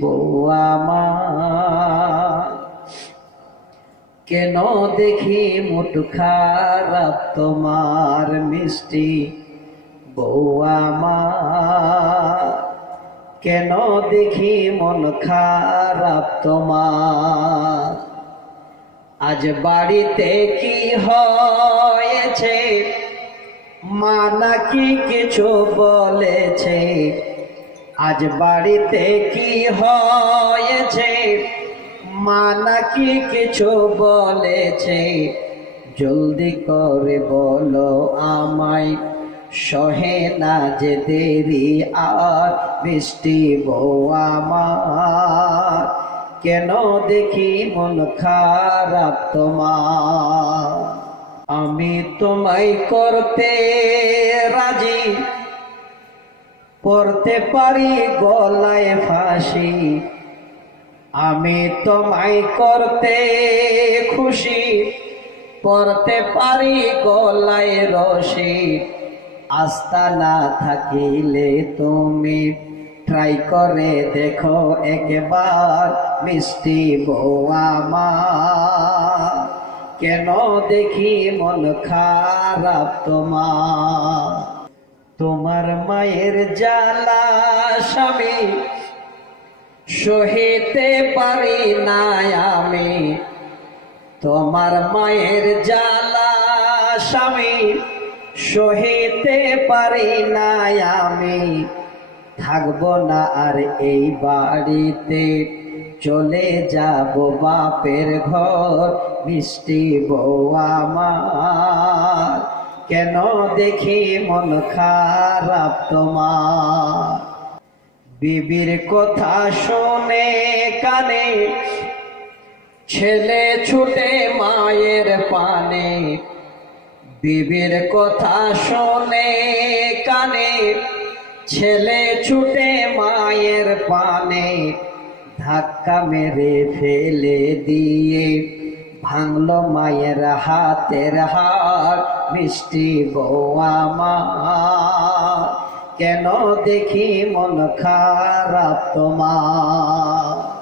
বউ আমার কেন দেখি মুড খারাপ তোমার মিষ্টি বউ আমার কেন দেখি মন খারাপ তোমার আজ বাড়িতে কি হয়েছে মা নাকি কিছু বলেছে আজ বাড়িতে কি হয়েছে মা নাকি কিছু বলেছে জলদি করে বলো আমায় সহে না যে দেরি আর মিষ্টি বউ আমার কেন দেখি মন খারাপ তোমার আমি তোমায় করতে রাজি পড়তে পারি গলায় ফাঁসি আমি তোমায় করতে খুশি পড়তে পারি গলায় রশি আস্থা না থাকিলে তুমি ট্রাই করে দেখো একবার মিষ্টি বউ আমার কেন দেখি মন খারাপ তোমার তোমার মায়ের জ্বালা স্বামী সহিতে পারি না আমি তোমার মায়ের জ্বালা স্বামী সহিতে পারি না আমি থাকবো না আর এই বাড়িতে চলে যাব বাপের ঘর মিষ্টি বউ আমার কেন দেখি মন খারাপ তোমার বিবির কথা শুনে কানে ছেলে ছুটে মায়ের পানে বিবির কথা শুনে কানে ছেলে ছুটে মায়ের পানে ধাক্কা মেরে ফেলে দিয়ে ভাঙলো মায়ের হাতের হাড় মিষ্টি বউ আমার কেন দেখি মন খারাপ তোমার।